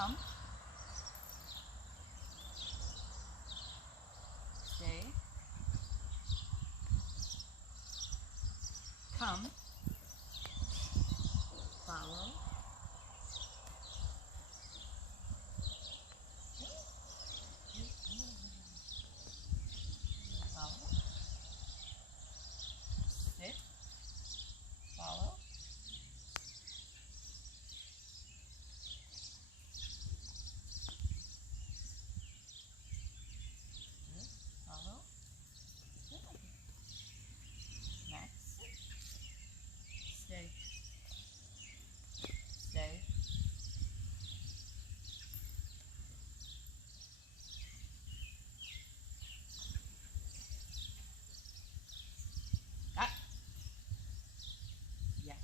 Come. Stay. Come. Follow. Follow. Sit. Follow. Sit. Follow. Sit. Max. Stay. Stay. Ah. Yes.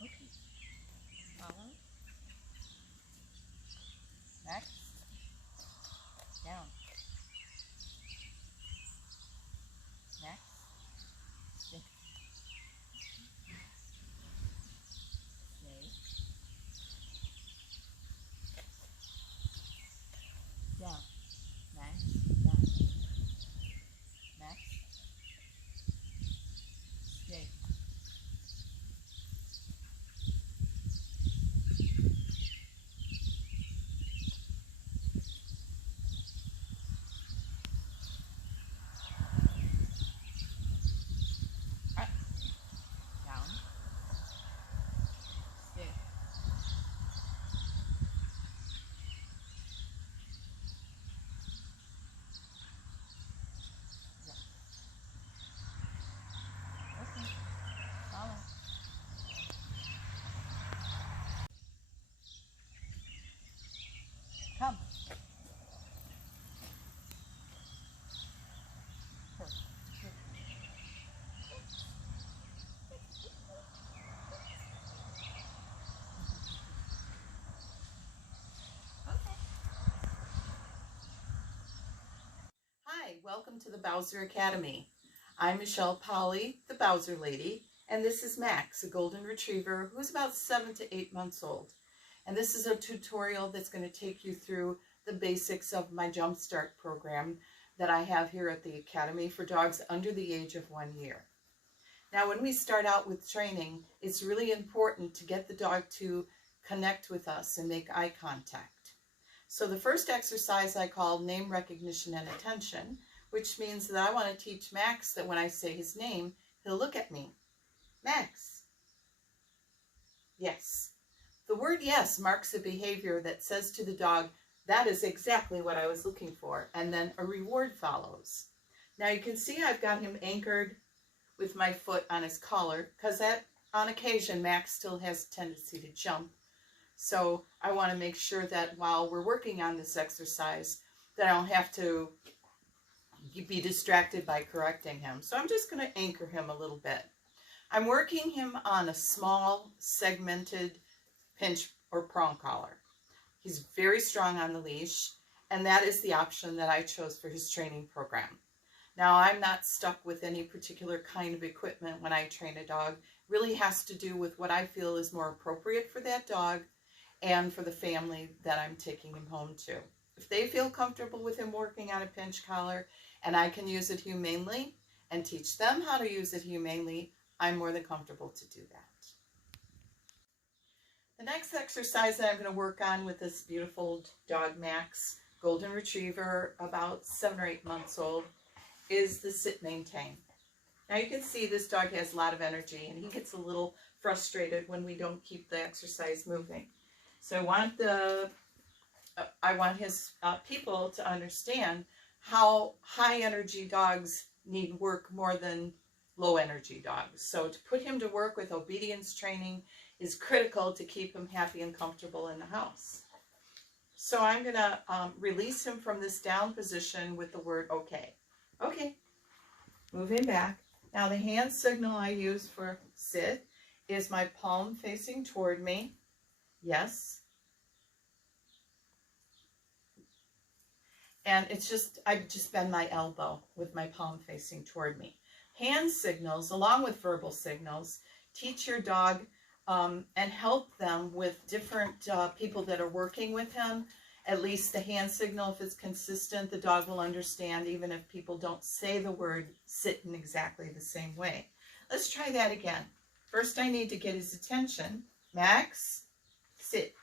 Okay. Follow. Max. Down. Max. Stay. Stay. Down. Max. Down. Max. Stay. Up. Down. Stay. Yeah. Okay. Follow. Come. Perfect. Okay. Hi, welcome to the Bowser Academy. I'm Michelle Polly, the Bowser Lady, and this is Max, a golden retriever who's about 7 to 8 months old. And this is a tutorial that's going to take you through the basics of my Jumpstart program that I have here at the Academy for dogs under the age of 1 year. Now, when we start out with training, it's really important to get the dog to connect with us and make eye contact. So the first exercise I call name recognition and attention, which means that I want to teach Max that when I say his name, he'll look at me. Max. Yes. The word yes marks a behavior that says to the dog, that is exactly what I was looking for, and then a reward follows. Now you can see I've got him anchored with my foot on his collar, because on occasion Max still has a tendency to jump. So I want to make sure that while we're working on this exercise, that I don't have to be distracted by correcting him. So I'm just going to anchor him a little bit. I'm working him on a small segmented pinch or prong collar. He's very strong on the leash, and that is the option that I chose for his training program. Now, I'm not stuck with any particular kind of equipment when I train a dog. It really has to do with what I feel is more appropriate for that dog and for the family that I'm taking him home to. If they feel comfortable with him working on a pinch collar and I can use it humanely and teach them how to use it humanely, I'm more than comfortable to do that. The next exercise that I'm going to work on with this beautiful dog, Max, golden retriever, about 7 or 8 months old, is the sit maintain. Now you can see this dog has a lot of energy and he gets a little frustrated when we don't keep the exercise moving. So I want his people to understand how high energy dogs need work more than low energy dogs. So to put him to work with obedience training is critical to keep him happy and comfortable in the house. So I'm going to release him from this down position with the word okay. Okay. Move him back. Now the hand signal I use for sit is my palm facing toward me. Yes. And I just bend my elbow with my palm facing toward me. Hand signals, along with verbal signals, teach your dog and help them with different people that are working with him. At least the hand signal, if it's consistent, the dog will understand even if people don't say the word sit in exactly the same way. Let's try that again. First, I need to get his attention. Max, sit.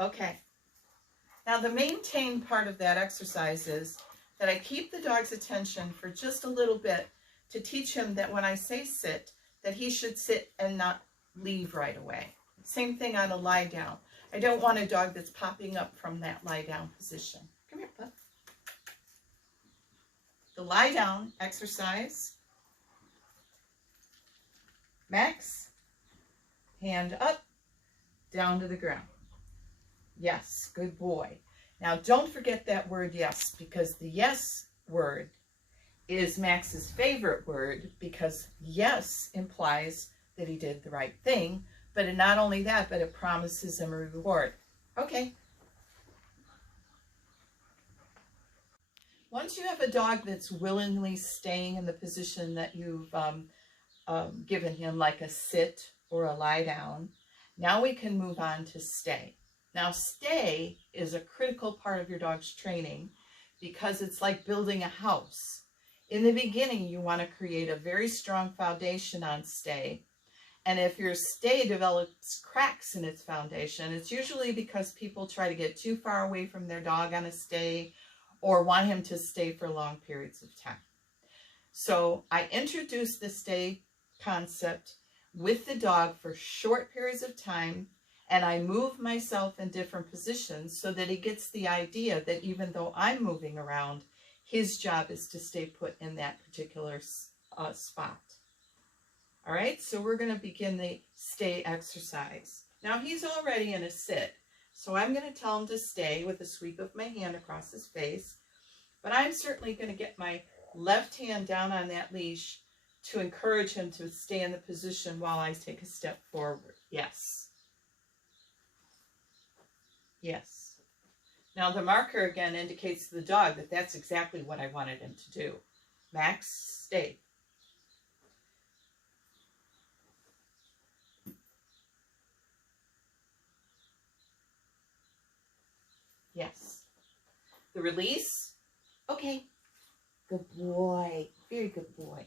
Okay. Now, the maintain part of that exercise is that I keep the dog's attention for just a little bit to teach him that when I say sit, that he should sit and not leave right away. Same thing on a lie down. I don't want a dog that's popping up from that lie down position. Come here, pup. The lie down exercise. Max, hand up, down to the ground. Yes, good boy. Now don't forget that word yes, because the yes word is Max's favorite word, because yes implies that he did the right thing, but not only that, but it promises him a reward. Okay. Once you have a dog that's willingly staying in the position that you've given him, like a sit or a lie down, now we can move on to stay. Now, stay is a critical part of your dog's training because it's like building a house. In the beginning, you want to create a very strong foundation on stay. And if your stay develops cracks in its foundation, it's usually because people try to get too far away from their dog on a stay or want him to stay for long periods of time. So I introduce the stay concept with the dog for short periods of time, and I move myself in different positions so that he gets the idea that even though I'm moving around, his job is to stay put in that particular spot. All right, so we're going to begin the stay exercise. Now he's already in a sit, so I'm going to tell him to stay with a sweep of my hand across his face, but I'm certainly going to get my left hand down on that leash to encourage him to stay in the position while I take a step forward. Yes. Yes. Now the marker again indicates to the dog that that's exactly what I wanted him to do. Max, stay. Yes. The release. Okay. Good boy. Very good boy.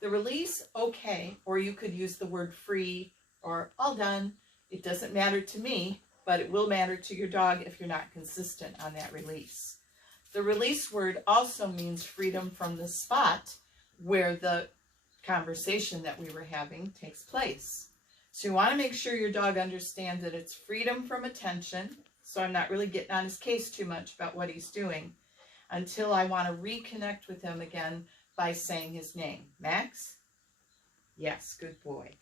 The release, okay, or you could use the word free or all done. It doesn't matter to me, but it will matter to your dog if you're not consistent on that release. The release word also means freedom from the spot where the conversation that we were having takes place. So you want to make sure your dog understands that it's freedom from attention. So I'm not really getting on his case too much about what he's doing until I want to reconnect with him again by saying his name. Max? Yes, good boy.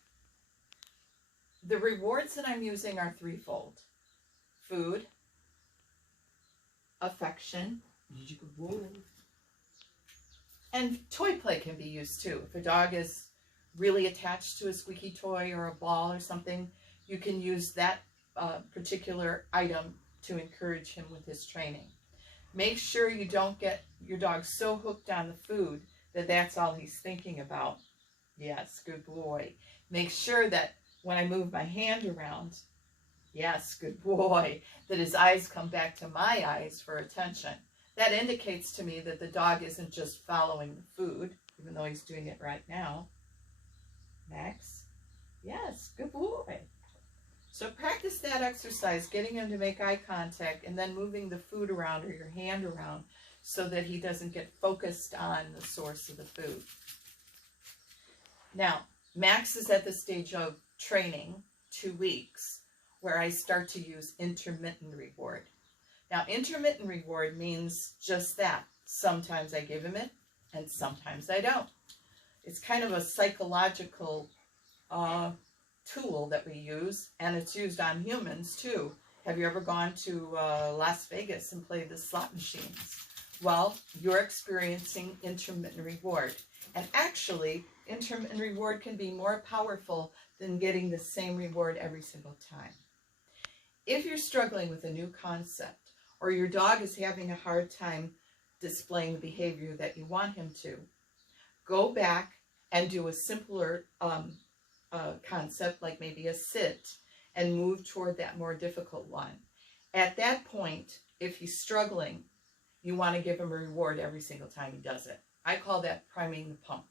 The rewards that I'm using are threefold. Food, affection, and toy play can be used too. If a dog is really attached to a squeaky toy or a ball or something, you can use that particular item to encourage him with his training. Make sure you don't get your dog so hooked on the food that that's all he's thinking about. Yes, good boy. Make sure that when I move my hand around, yes, good boy, that his eyes come back to my eyes for attention. That indicates to me that the dog isn't just following the food, even though he's doing it right now. Max? Yes, good boy. So practice that exercise, getting him to make eye contact and then moving the food around or your hand around so that he doesn't get focused on the source of the food. Now, Max is at the stage of training, 2 weeks, where I start to use intermittent reward. Now, intermittent reward means just that. Sometimes I give him it, and sometimes I don't. It's kind of a psychological tool that we use, and it's used on humans too. Have you ever gone to Las Vegas and played the slot machines? Well, you're experiencing intermittent reward. And actually, intermittent reward can be more powerful than getting the same reward every single time. If you're struggling with a new concept, or your dog is having a hard time displaying the behavior that you want him to, go back and do a simpler concept, like maybe a sit, and move toward that more difficult one. At that point, if he's struggling, you want to give him a reward every single time he does it. I call that priming the pump.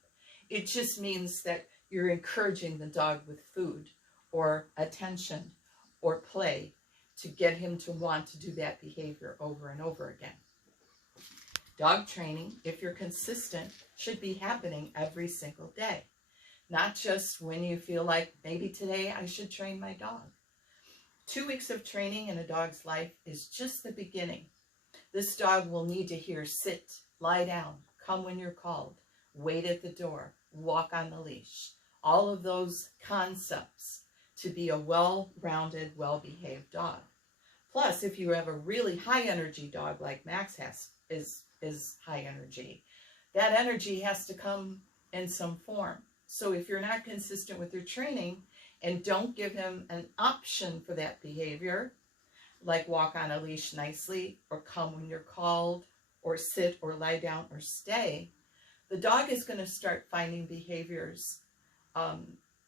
It just means that you're encouraging the dog with food or attention or play to get him to want to do that behavior over and over again. Dog training, if you're consistent, should be happening every single day. Not just when you feel like, maybe today I should train my dog. 2 weeks of training in a dog's life is just the beginning. This dog will need to hear sit, lie down, come when you're called, wait at the door, walk on the leash. All of those concepts to be a well-rounded, well-behaved dog. Plus, if you have a really high energy dog like Max is high energy, that energy has to come in some form. So if you're not consistent with your training and don't give him an option for that behavior, like walk on a leash nicely, or come when you're called, or sit, or lie down, or stay, the dog is going to start finding behaviors,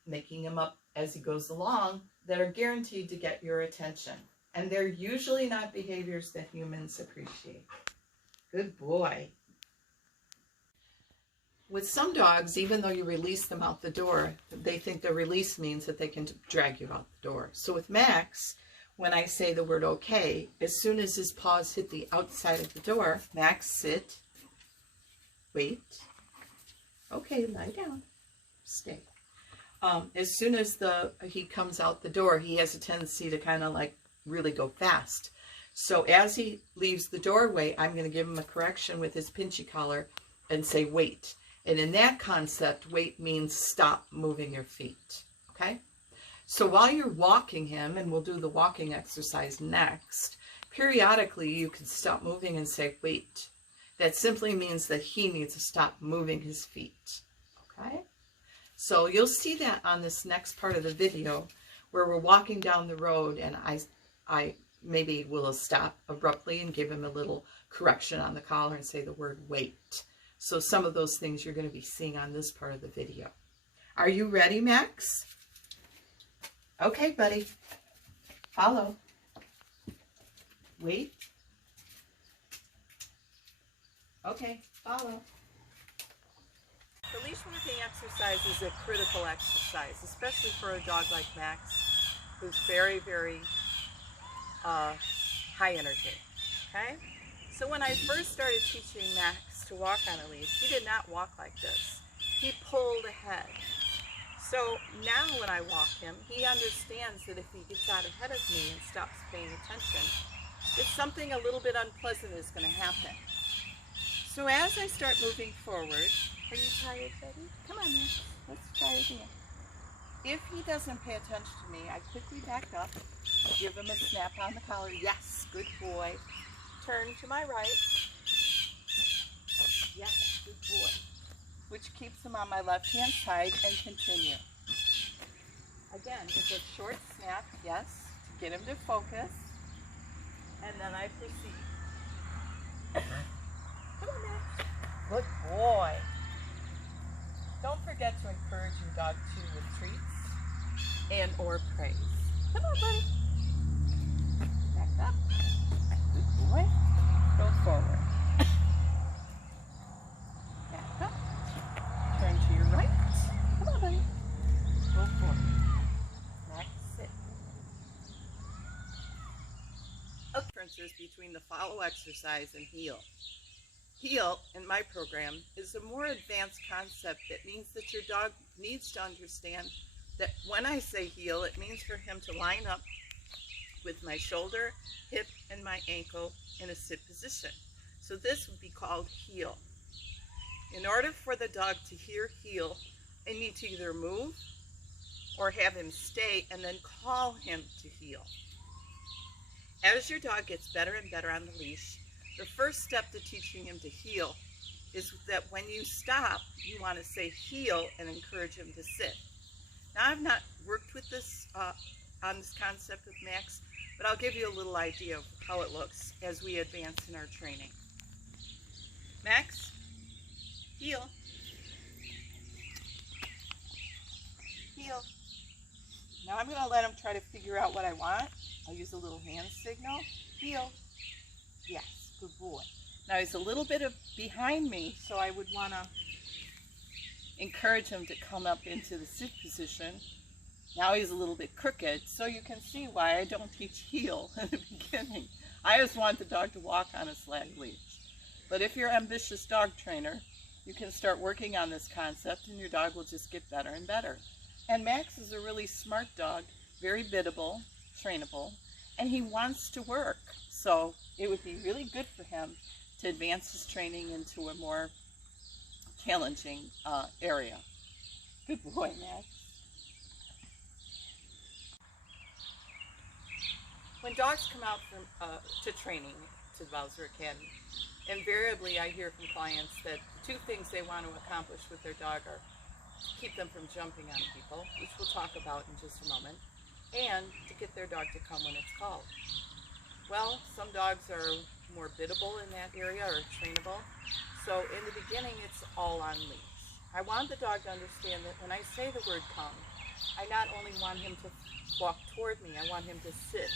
making them up as he goes along, that are guaranteed to get your attention. And they're usually not behaviors that humans appreciate. Good boy. With some dogs, even though you release them out the door, they think the release means that they can drag you out the door. So with Max, when I say the word okay, as soon as his paws hit the outside of the door, Max, sit, wait, okay, lie down, stay. As soon as he comes out the door, he has a tendency to kind of like really go fast. So as he leaves the doorway, I'm going to give him a correction with his pinchy collar and say wait. And in that concept, wait means stop moving your feet, okay? So while you're walking him, and we'll do the walking exercise next, periodically you can stop moving and say wait. That simply means that he needs to stop moving his feet, okay? So you'll see that on this next part of the video where we're walking down the road and I maybe will stop abruptly and give him a little correction on the collar and say the word wait. So some of those things you're going to be seeing on this part of the video. Are you ready, Max? Okay, buddy. Follow. Wait. Okay, follow. The leash working exercise is a critical exercise, especially for a dog like Max, who's very, very high energy, okay? So when I first started teaching Max to walk on a leash, he did not walk like this. He pulled ahead. So now when I walk him, he understands that if he gets out ahead of me and stops paying attention, that something a little bit unpleasant is going to happen. So as I start moving forward, are you tired, baby? Come on, Max. Let's try again. If he doesn't pay attention to me, I quickly back up, give him a snap on the collar. Yes, good boy. Turn to my right. Yes, good boy. Which keeps him on my left-hand side, and continue. Again, it's a short snap, yes, to get him to focus, and then I proceed. Come on, Max. Good boy. Don't forget to encourage your dog too with treats and or praise. Come on, buddy. Back up. Good boy. Go forward. Back up. Turn to your right. Come on, buddy. Go forward. Max, sit. Differences between the follow exercise and heel. Heel, in my program, is a more advanced concept that means that your dog needs to understand that when I say heel, it means for him to line up with my shoulder, hip, and my ankle in a sit position. So this would be called heel. In order for the dog to hear heel, I need to either move or have him stay and then call him to heel. As your dog gets better and better on the leash, the first step to teaching him to heel is that when you stop, you want to say heel and encourage him to sit. Now, I've not worked with this on this concept with Max, But I'll give you a little idea of how it looks as we advance in our training. Max, heel. Heel. Now I'm going to let him try to figure out what I want. I'll use a little hand signal. Heel. Yes, good boy. Now he's a little bit behind me, so I would want to encourage him to come up into the sit position. Now he's a little bit crooked, so you can see why I don't teach heel in the beginning. I just want the dog to walk on a slag leash. But if you're an ambitious dog trainer, you can start working on this concept and your dog will just get better and better. And Max is a really smart dog, very biddable, trainable, and he wants to work. So it would be really good for him to advance his training into a more challenging area. Good boy, Max. When dogs come out from, to training to the Bowser Academy, invariably I hear from clients that the two things they want to accomplish with their dog are to keep them from jumping on people, which we'll talk about in just a moment, and to get their dog to come when it's called. Well, some dogs are more biddable in that area or trainable, so in the beginning it's all on leash. I want the dog to understand that when I say the word come, I not only want him to walk toward me, I want him to sit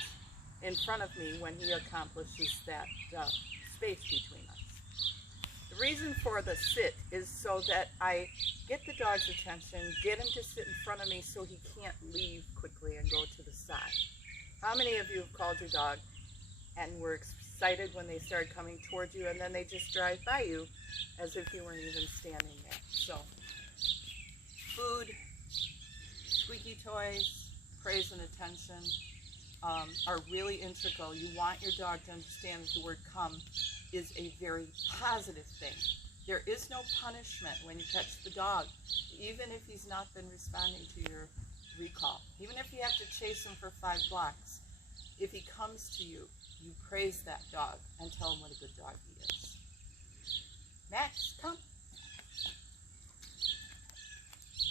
in front of me when he accomplishes that space between us. The reason for the sit is so that I get the dog's attention, get him to sit in front of me so he can't leave quickly and go to the side. How many of you have called your dog and were excited when they started coming towards you and then they just drive by you as if you weren't even standing there? So, food, squeaky toys, praise and attention are really integral. You want your dog to understand that the word come is a very positive thing. There is no punishment when you catch the dog, even if he's not been responding to your recall. Even if you have to chase him for 5 blocks, if he comes to you, you praise that dog and tell him what a good dog he is. Max, come.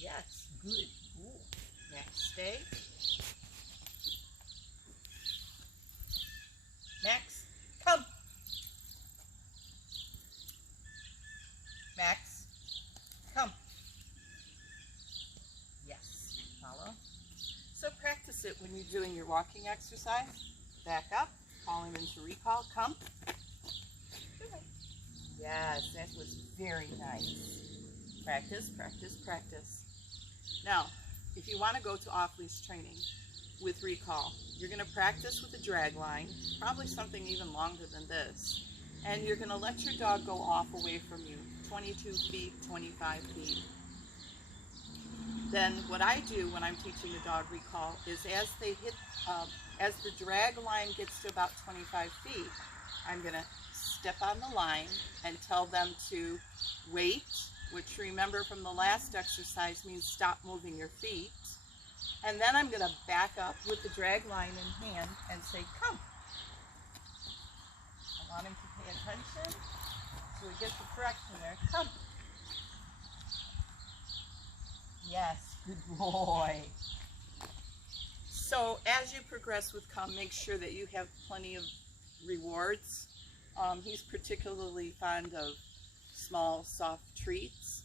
Yes, good. Ooh. Max, stay. Max, come. Max, come. Yes, follow. So practice it when you're doing your walking exercise. Back up, call him into recall, come. Yes, that was very nice. Practice, practice, practice. Now, if you want to go to off-leash training with recall, you're going to practice with a drag line, probably something even longer than this, and you're going to let your dog go off away from you, 22 feet, 25 feet. Then what I do when I'm teaching the dog recall is as they hit, as the drag line gets to about 25 feet, I'm going to step on the line and tell them to wait, which remember from the last exercise means stop moving your feet. And then I'm going to back up with the drag line in hand and say, come. I want him to pay attention so we get the correction there. Come. Yes, good boy. So as you progress with come, make sure that you have plenty of rewards. He's particularly fond of small, soft treats.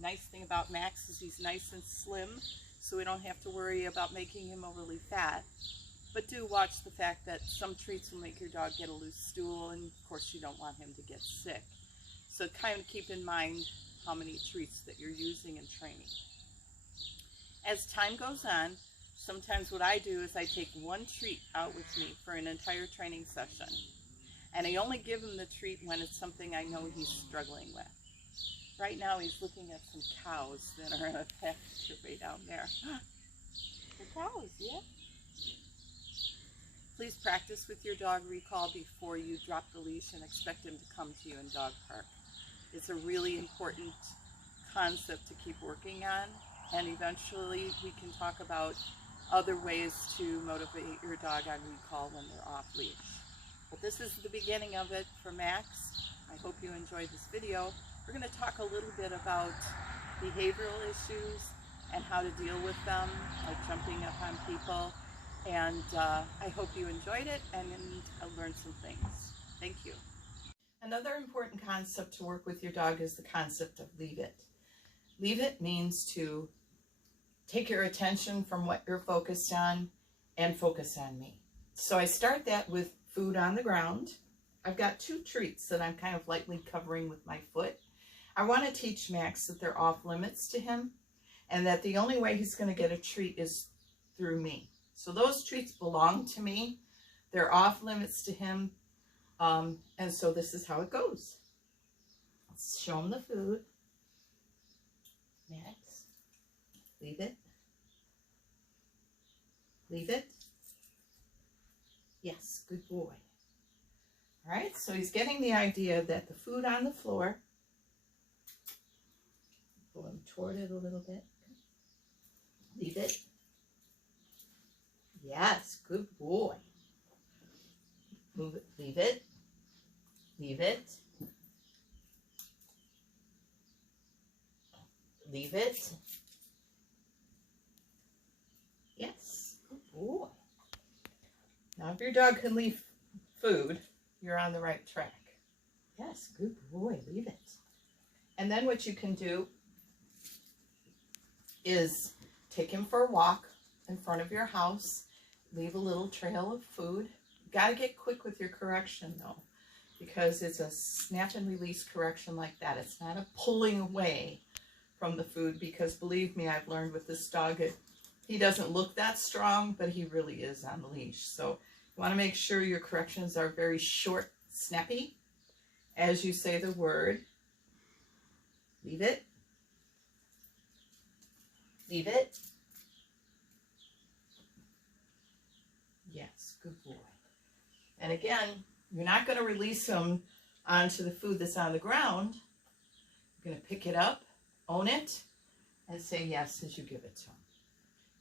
Nice thing about Max is he's nice and slim, so we don't have to worry about making him overly fat. But do watch the fact that some treats will make your dog get a loose stool, and of course you don't want him to get sick. So kind of keep in mind how many treats that you're using in training. As time goes on, sometimes what I do is I take one treat out with me for an entire training session. And I only give him the treat when it's something I know he's struggling with. Right now he's looking at some cows that are in a pasture way down there. The cows, yeah. Please practice with your dog recall before you drop the leash and expect him to come to you in dog park. It's a really important concept to keep working on, and eventually we can talk about other ways to motivate your dog on recall when they're off leash. But this is the beginning of it for Max. I hope you enjoyed this video. We're going to talk a little bit about behavioral issues and how to deal with them, like jumping up on people. And I hope you enjoyed it and learned some things. Thank you. Another important concept to work with your dog is the concept of leave it. Leave it means to take your attention from what you're focused on and focus on me. So I start that with food on the ground. I've got 2 treats that I'm kind of lightly covering with my foot. I want to teach Max that they're off limits to him and that the only way he's going to get a treat is through me. So those treats belong to me. They're off limits to him. And so this is how it goes. Let's show him the food. Max, leave it. Leave it. Yes, good boy. All right, so he's getting the idea that the food on the floor, pull him toward it a little bit. Leave it. Yes, good boy. Move it, leave it. Leave it. Leave it. Yes, good boy. Now if your dog can leave food, you're on the right track. Yes, good boy, leave it. And then what you can do is take him for a walk in front of your house, leave a little trail of food. You gotta get quick with your correction though, because it's a snap and release correction like that. It's not a pulling away from the food, because believe me, I've learned with this dog, he doesn't look that strong, but he really is on the leash. So you want to make sure your corrections are very short, snappy. As you say the word, leave it, leave it. Yes, good boy. And again, you're not going to release him onto the food that's on the ground. You're going to pick it up, own it, and say yes as you give it to him.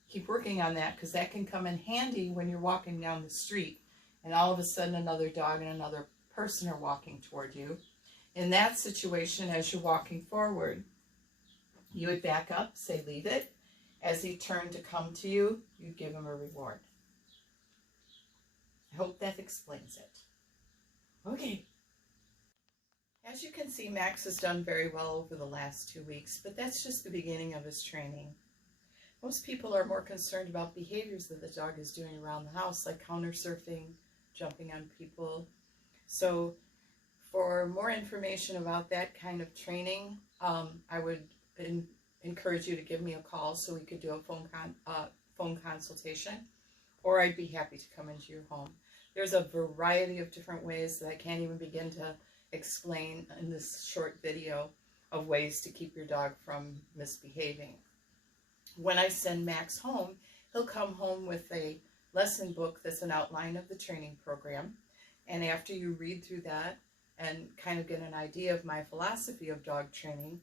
Keep working on that, because that can come in handy when you're walking down the street and all of a sudden another dog and another person are walking toward you. In that situation, as you're walking forward, you would back up, say leave it. As he turned to come to you, you'd give him a reward. I hope that explains it. Okay. As you can see, Max has done very well over the last 2 weeks, but that's just the beginning of his training. Most people are more concerned about behaviors that the dog is doing around the house, like counter surfing, jumping on people. So for more information about that kind of training, I would encourage you to give me a call so we could do a phone consultation, or I'd be happy to come into your home. There's a variety of different ways that I can't even begin to explain in this short video of ways to keep your dog from misbehaving. When I send Max home, he'll come home with a lesson book that's an outline of the training program. And after you read through that and kind of get an idea of my philosophy of dog training,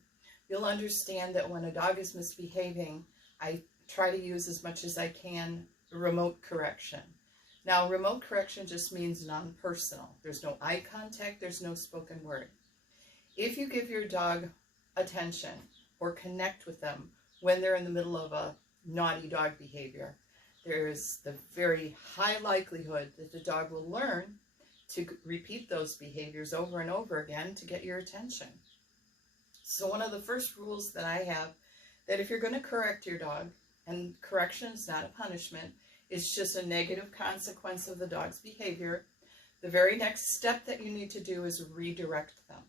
you'll understand that when a dog is misbehaving, I try to use as much as I can remote correction. Now, remote correction just means non-personal. There's no eye contact, there's no spoken word. If you give your dog attention or connect with them when they're in the middle of a naughty dog behavior, there is the very high likelihood that the dog will learn to repeat those behaviors over and over again to get your attention. So one of the first rules that I have, that if you're going to correct your dog, and correction is not a punishment, it's just a negative consequence of the dog's behavior, the very next step that you need to do is redirect them.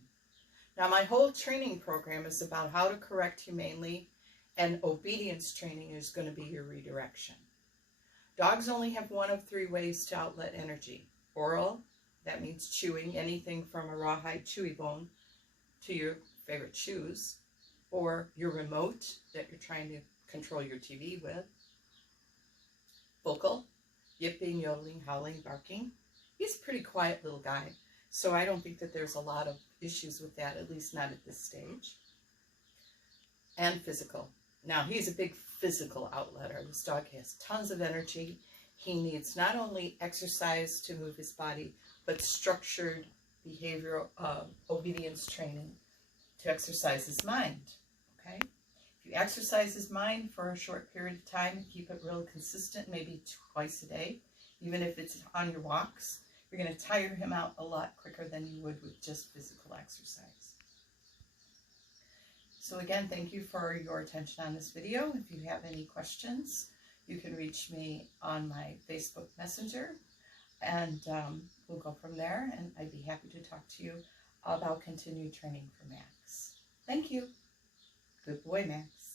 Now, my whole training program is about how to correct humanely, and obedience training is going to be your redirection. Dogs only have one of 3 ways to outlet energy. Oral, that means chewing, anything from a rawhide chewy bone to your favorite shoes, or your remote that you're trying to control your TV with. Vocal, yipping, yodeling, howling, barking. He's a pretty quiet little guy, so I don't think that there's a lot of issues with that, at least not at this stage. And physical. Now, he's a big physical outletter. This dog has tons of energy. He needs not only exercise to move his body, but structured behavioral obedience training to exercise his mind. Okay? If If you exercise his mind for a short period of time and keep it real consistent, maybe twice a day, even if it's on your walks, you're going to tire him out a lot quicker than you would with just physical exercise. So again, thank you for your attention on this video. If you have any questions, you can reach me on my Facebook Messenger, and we'll go from there, and I'd be happy to talk to you about continued training for Max. Thank you. Good boy, Max.